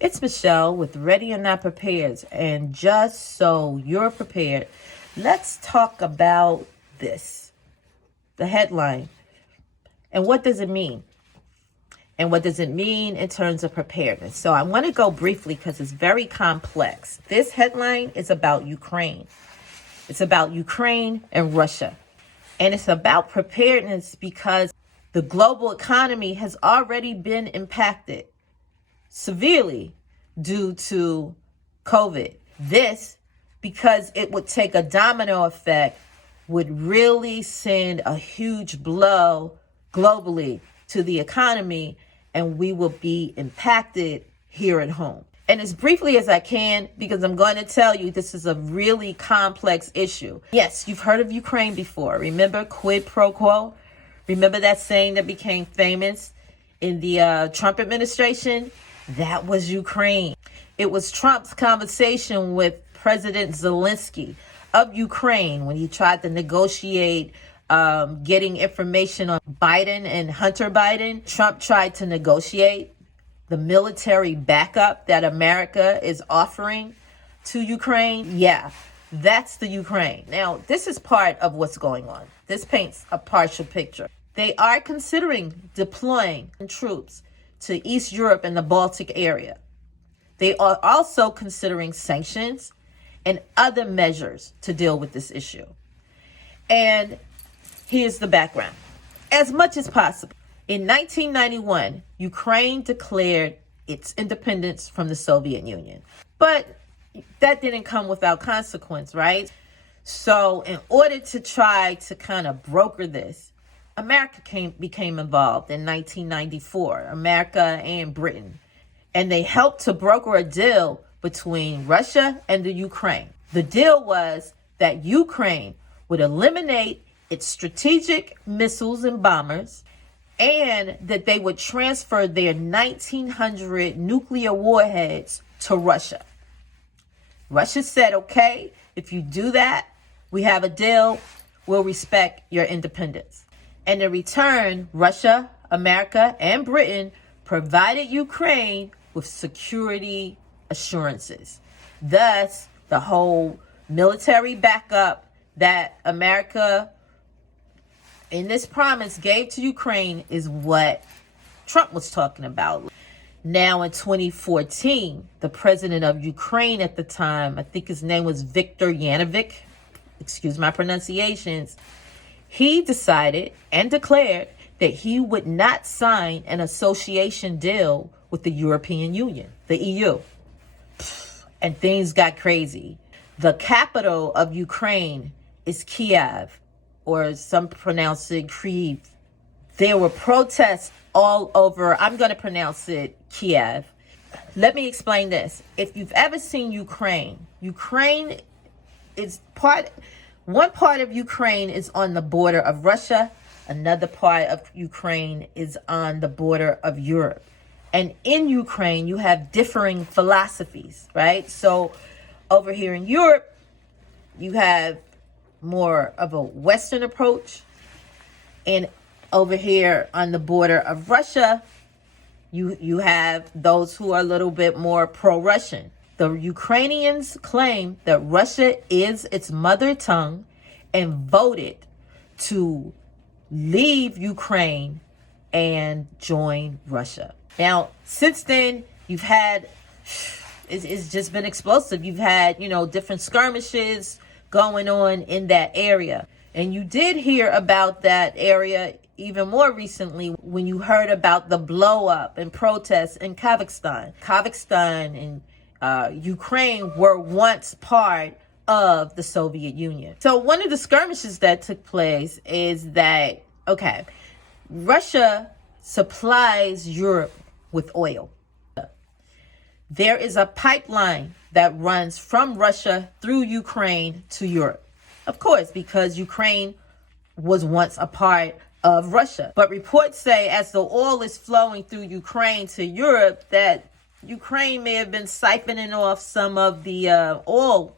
It's Michele with Ready or Not Prepared, and just so you're prepared, let's talk about this. The headline. And what does it mean? And what does it mean in terms of preparedness? So I want to go briefly because it's very complex. This headline is about Ukraine. It's about Ukraine and Russia. And it's about preparedness because the global economy has already been impacted severely due to COVID. This, because it would take a domino effect, would really send a huge blow globally to the economy, and we will be impacted here at home. And as briefly as I can, because I'm going to tell you this is a really complex issue. Yes, you've heard of Ukraine before. Remember quid pro quo? Remember that saying that became famous in the Trump administration? That was Ukraine. It was Trump's conversation with President Zelensky of Ukraine when he tried to negotiate getting information on Biden and Hunter Biden. Trump tried to negotiate the military backup that America is offering to Ukraine. Yeah, that's the Ukraine. Now, this is part of what's going on. This paints a partial picture. They are considering deploying troops to East Europe and the Baltic area. They are also considering sanctions and other measures to deal with this issue. And here's the background. As much as possible, in 1991, Ukraine declared its independence from the Soviet Union. But that didn't come without consequence, right? So in order to try to kind of broker this, America became involved in 1994, America and Britain. And they helped to broker a deal between Russia and the Ukraine. The deal was that Ukraine would eliminate its strategic missiles and bombers, and that they would transfer their 1,900 nuclear warheads to Russia. Russia said, okay, if you do that, we have a deal, we'll respect your independence. And in return, Russia, America, and Britain provided Ukraine with security assurances. Thus, the whole military backup that America in this promise gave to Ukraine is what Trump was talking about. Now in 2014, the president of Ukraine at the time, I think his name was Viktor Yanukovych, excuse my pronunciations, he decided and declared that he would not sign an association deal with the European Union, the EU. And things got crazy. The capital of Ukraine is Kiev, or some pronounce it Kyiv. There were protests all over. I'm going to pronounce it Kiev. Let me explain this. If you've ever seen Ukraine is one part of Ukraine is on the border of Russia. Another part of Ukraine is on the border of Europe. And in Ukraine, you have differing philosophies, right? So over here in Europe, you have more of a Western approach. And over here on the border of Russia, you have those who are a little bit more pro-Russian. The Ukrainians claim that Russia is its mother tongue and voted to leave Ukraine and join Russia. Now, since then, you've had, it's just been explosive. You've had, different skirmishes going on in that area. And you did hear about that area even more recently when you heard about the blow up and protests in Kazakhstan. Kazakhstan and Ukraine were once part of the Soviet Union. So one of the skirmishes that took place is that, Russia supplies Europe with oil. There is a pipeline that runs from Russia through Ukraine to Europe. Of course, because Ukraine was once a part of Russia. But reports say as the oil is flowing through Ukraine to Europe, that Ukraine may have been siphoning off some of the oil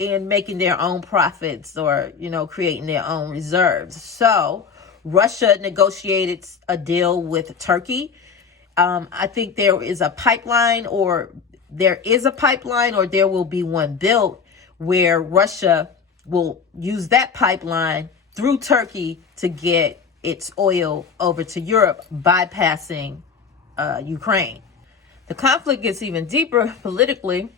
and making their own profits or, creating their own reserves. So Russia negotiated a deal with Turkey I think there is a pipeline, or there will be one built where Russia will use that pipeline through Turkey to get its oil over to Europe, bypassing Ukraine. The conflict gets even deeper politically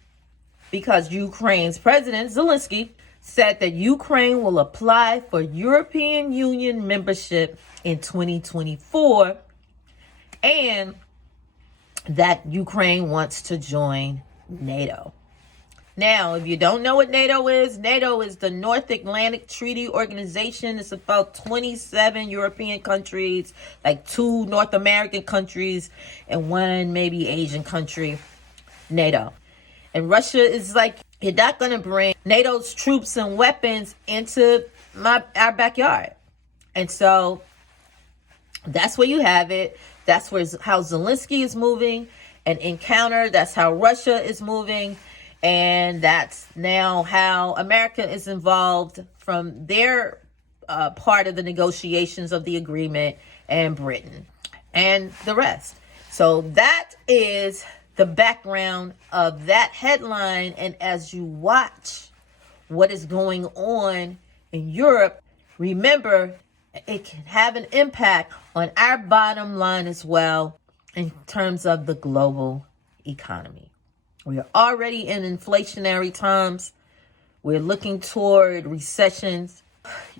because Ukraine's president, Zelensky, said that Ukraine will apply for European Union membership in 2024, and that Ukraine wants to join Nato. Now, if you don't know what NATO is the North Atlantic Treaty Organization. It's about 27 European countries, like 2 North American countries, and 1 maybe Asian country, NATO. And Russia is like, you're not going to bring NATO's troops and weapons into our backyard. And so that's where you have it. That's how Zelensky is moving. And in counter, that's how Russia is moving. And that's now how America is involved from their part of the negotiations of the agreement, and Britain and the rest. So that is the background of that headline. And as you watch what is going on in Europe, remember, it can have an impact on our bottom line as well in terms of the global economy. We are already in inflationary times. We're looking toward recessions.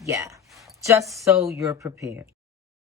Yeah, just so you're prepared.